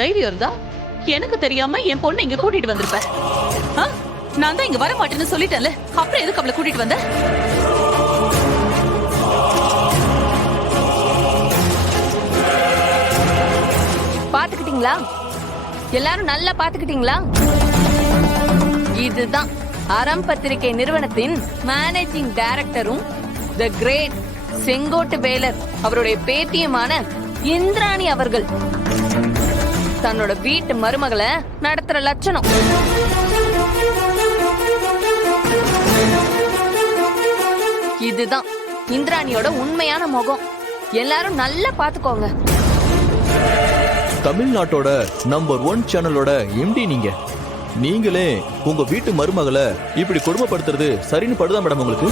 தைரியம் இருந்தா எனக்கு தெரியாம என் பொண்ணு இங்க கூட்டிட்டு வந்திருப்பேன். நான் தான் இங்க வர மாட்டேன்னு சொல்லிட்டேன்ல, அப்புறம் எதுக்கு அவளை கூட்டிட்டு வந்த? பாத்துக்கிட்டீங்களா? எல்லாரும் நல்லா பாத்துக்கிட்டீங்களா? இதுதான் அறம் பத்திரிகை நிறுவனத்தின் மேனேஜிங் டைரக்டரும் தி கிரேட் செங்கோட்டு வேலர் அவருடைய பேத்தியுமான இந்திராணி அவர்கள் தன்னோட வீட்டு மருமகளை நடத்துற லட்சணம். இதுதான் இந்திராணியோட உண்மையான முகம். எல்லாரும் நல்லா பாத்துக்கோங்க. தமிழ்நாட்டோட நம்பர் 1 சேனலோட எம்டி நீங்களே உங்க வீட்டு மருமகளை இப்படி கொடுமைப்படுத்துறது சரின்னு படுதா மேடம் உங்களுக்கு?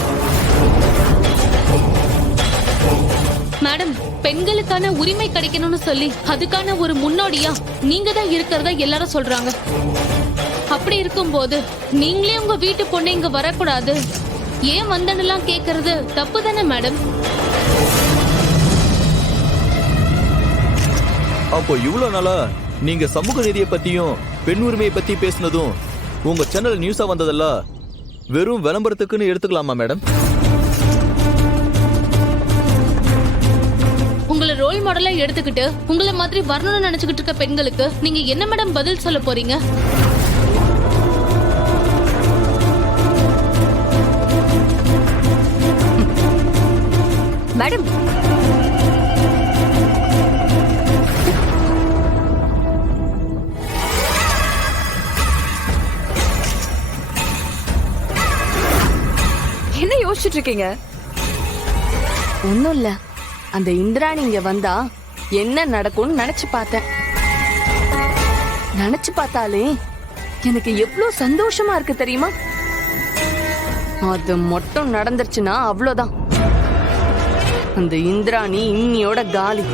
மேடம், பெண்களுக்கான உரிமை கிடைக்கணும்னு சொல்லி அதுக்கான ஒரு முன்னோடியா நீங்க தான் இருக்கிறதா எல்லாரும் சொல்றாங்க. அப்படி இருக்கும்போது நீங்களே உங்க வீட்டு பொண்ணு இங்க வரக்கூடாது, ஏன் வந்தனெல்லாம் கேக்குறது தப்பு தானே மேடம்? அப்போ இவ்வளவு நாளா நீங்க சமூக நீதியை பத்தியும் பெண் உரிமையை பத்தி பேசினதும் உங்க சேனல் நியூஸா வந்ததெல்லாம் வெறும் விளம்பரத்துக்குன்னு எடுத்துக்கலாமா மேடம்? உங்களை ரோல் மாடலா எடுத்துக்கிட்டு உங்களை மாதிரி வரணும்னு நினைச்சுக்கிட்டு இருக்க பெண்களுக்கு நீங்க என்ன மேடம் பதில் சொல்ல போறீங்க? மேடம், என்ன யோசிச்சுட்டு இருக்கீங்க? ஒண்ணும் இல்ல, அந்த இந்திராணி இங்க வந்தா என்ன நடக்கும்னு நினைச்சு பார்த்தேன். நினைச்சு பார்த்தாலே எனக்கு எவ்வளவு சந்தோஷமா இருக்கு தெரியுமா? அது மட்டும் நடந்துருச்சுன்னா அவ்வளவுதான், அந்த இந்திராணி இன்னியோட காலி.